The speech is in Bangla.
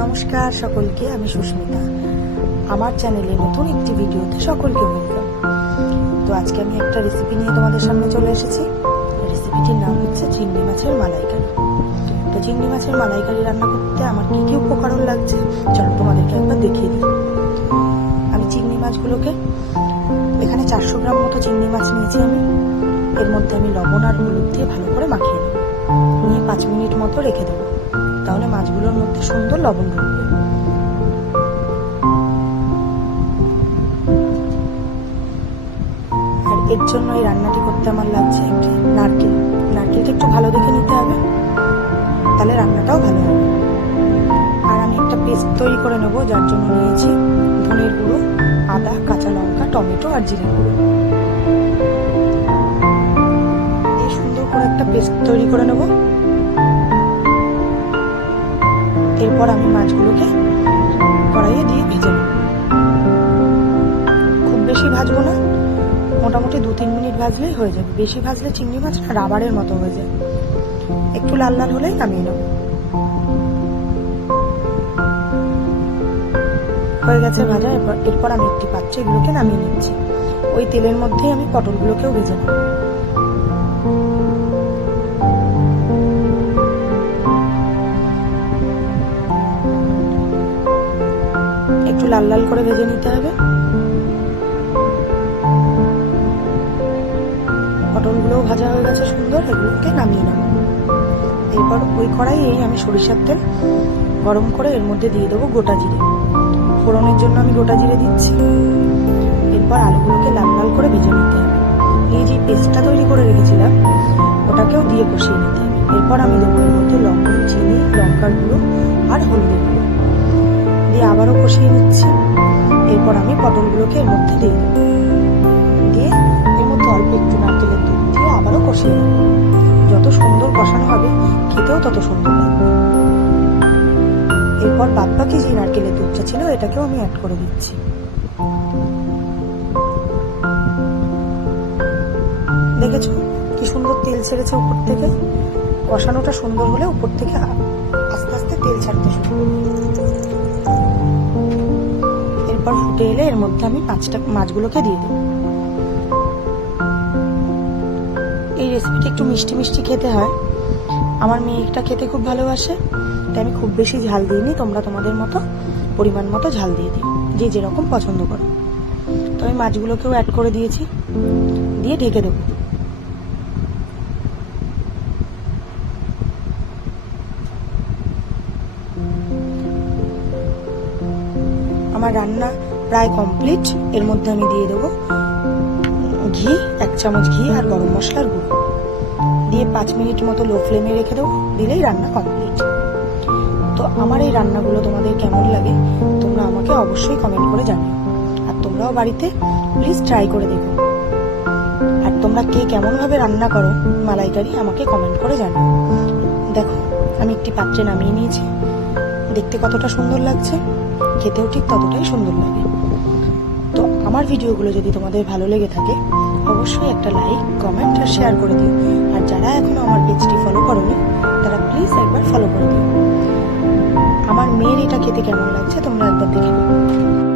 নমস্কার সকলকে, আমি সুস্মিতা। আমার চ্যানেলে নতুন একটি ভিডিওতে সকলকে ওয়েলকাম। তো আজকে আমি একটা রেসিপি নিয়ে তোমাদের সামনে চলে এসেছি। রেসিপিটির নাম হচ্ছে চিংড়ি মাছের মালাইকারি। তো চিংড়ি মাছের মালাইকারি রান্না করতে আমার কী কী উপকরণ লাগছে, চলো তোমাদেরকে একবার দেখিয়ে দিই। আমি চিংড়ি মাছগুলোকে, এখানে চারশো গ্রাম মতো চিংড়ি মাছ নিয়েছি আমি। এর মধ্যে আমি লবণ আর হলুদ দিয়ে ভালো করে মাখিয়ে নেব। নিয়ে পাঁচ মিনিট মতো রেখে দেবো। তাহলে মাছগুলোর মধ্যে সুন্দর লবণ ঢুকবে। আর এর জন্য এই রান্নাটি করতে আমার লাগছে একটি নারকেল। নারকেলটা একটু ভালো দেখে নিতে হবে। তাহলে রান্নাটাও ভালো হবে। আর আমি একটা পেস্ট তৈরি করে নেব, যার জন্য নিয়েছি ধনের গুঁড়ো, আদা, কাঁচা লঙ্কা, টমেটো আর জিরে গুঁড়ো। সুন্দর করে একটা পেস্ট তৈরি করে নেব। এরপর আমি মাছগুলোকে কড়াইয়ে দিয়ে ভেজে নেব। খুব বেশি ভাজবো না, মোটামুটি দু তিন মিনিট ভাজলেই হয়ে যাবে। বেশি ভাজলে চিংড়ি মাছ না রাবারের মতো হয়ে যায়। একটু লাল লাল হলেই নামিয়ে নেব। হয়ে গেছে ভাজা, এরপর এরপর আমি একটি পাত্রে এগুলোকে নামিয়ে নিচ্ছি। ওই তেলের মধ্যেই আমি পটলগুলোকেও ভেজে নেব। একটু লাল লাল করে ভেজে নিতে হবে। পটলগুলোও ভাজা হয়ে গেছে সুন্দর, এগুলোকে নামিয়ে নেব। এরপর ওই কড়াই এই আমি সরিষার তেল গরম করে এর মধ্যে দিয়ে দেবো গোটা জিরে। ফোড়নের জন্য আমি গোটা জিরে দিচ্ছি। এরপর আলুগুলোকে লাল লাল করে ভেজে নিতে হবে। এই যে পেস্টটা তৈরি করে রেখেছিলাম, ওটাকেও দিয়ে কষিয়ে নিতে হবে। এরপর আমি দেবো এর মধ্যে লবণ চিনি, লঙ্কার গুঁড়ো আর হলুদের গুঁড়ো। দিয়ে আবারও কষিয়ে নিচ্ছি। এরপর আমি পটলগুলোকে এর মধ্যে দেবো। দিয়ে এর মধ্যে অল্প একটু নারকেলের দুধ দিয়ে আবারও কষিয়ে নেব। যত সুন্দর কষানো হবে, খেতেও তত সুন্দর লাগবে। এরপর বাদ বাকি যে নারকেলের দুধটা ছিল, এটাকেও আমি অ্যাড করে দিচ্ছি। দেখেছ? কি সুন্দর তেল ছেড়েছে উপর থেকে। কষানোটা সুন্দর হলে উপর থেকে আস্তে আস্তে তেল ছাড়তে শুরু এরপর ফুটে এলে এর মধ্যে আমি পাঁচটা মাছগুলোকে দিয়ে দেবো। এই রেসিপিটা একটু মিষ্টি মিষ্টি খেতে হয়। আমার মেয়েটা খেতে খুব ভালোবাসে, তাই আমি খুব বেশি ঝাল দিইনি। তোমরা তোমাদের মতো পরিমাণ মতো ঝাল দিয়ে দিও, যে যেরকম পছন্দ করো। তো আমি মাছগুলোকেও অ্যাড করে দিয়েছি, দিয়ে ঢেকে দেবো। আমার রান্না প্রায় কমপ্লিট এর মধ্যে আমি দিয়ে দেবো ঘি, এক চামচ ঘি আর গরম মশলার গুঁড়ো। দিয়ে পাঁচ মিনিট মতো লো ফ্লেমে রেখে দেবো, দিলেই রান্না কমপ্লিট তো আমার এই রান্নাগুলো তোমাদের কেমন লাগে, তোমরা আমাকে অবশ্যই কমেন্ট করে জানিও। আর তোমরাও বাড়িতে প্লিজ ট্রাই করে দেখো। আর তোমরা কে কেমনভাবে রান্না করো, মালাইকারি আমাকে কমেন্ট করে জানিও। দেখো, আমি একটি পাত্রে নামিয়ে নিয়েছি। দেখতে কতটা সুন্দর লাগছে, খেতেও ঠিক ততটাই সুন্দর লাগে। তো আমার ভিডিওগুলো যদি তোমাদের ভালো লেগে থাকে, অবশ্যই একটা লাইক কমেন্ট আর শেয়ার করে দিও। আর যারা এখনও আমার পেজটি ফলো করোনি, তারা প্লিজ একবার ফলো করে দিও। আমার মেয়ের এটা খেতে কেমন লাগছে, তোমরা একবার দেখে নিও।